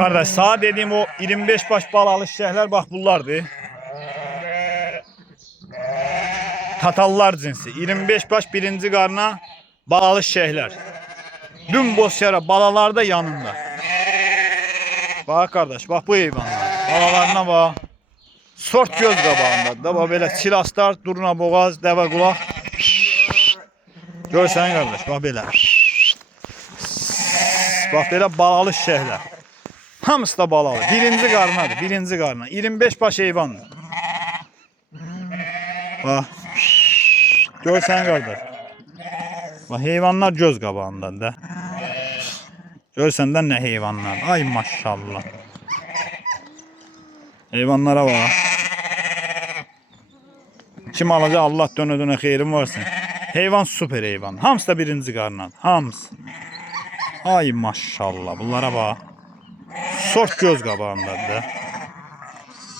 Kardeş sağ dediğim o 25 baş balalı şehirler bak bunlardı. Tatallar cinsi 25 baş birinci qarna balalı şehirler. Dün bosyara balalar da yanında. Bak kardeş bak bu heyvanlar. Balalarına bak. Sort göz qabağında da bak belə çilastar, durna boğaz, dəvə qulaq. Görsən kardeş bak belə. Bak belə balalı şehirler. Hamısı da balalı. Birinci qarnadır. Birinci qarna. 25 baş heyvandır. Bak. Görsən qardaş. Bak heyvanlar göz qabağındadır da. Görsən də nə heyvanlar. Ay maşallah. Heyvanlara bak. Kim alacaq Allah dönə xeyrim varsın. Heyvan süper heyvan. Hamısı da birinci qarnadır. Hamısı. Ay maşallah. Bunlara bak. Sort göz qabağındadır da.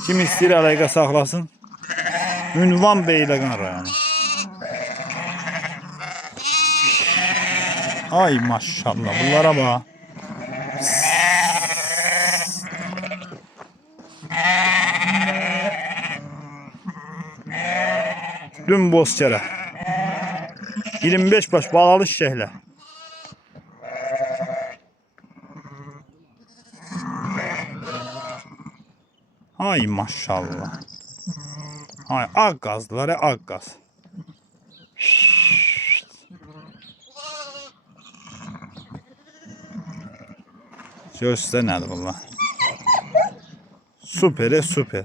Kim istəyir əlaqə saxlasın. Ünvan Beyləqan rayonu. Ay maşallah. Bunlara bak. Dün Bozkərə 25 baş balalı şehirlər. Ay maşallah. Ay ağ qazdılar, ağ qaz. Gözdə nədir bunlar? Süper, süper.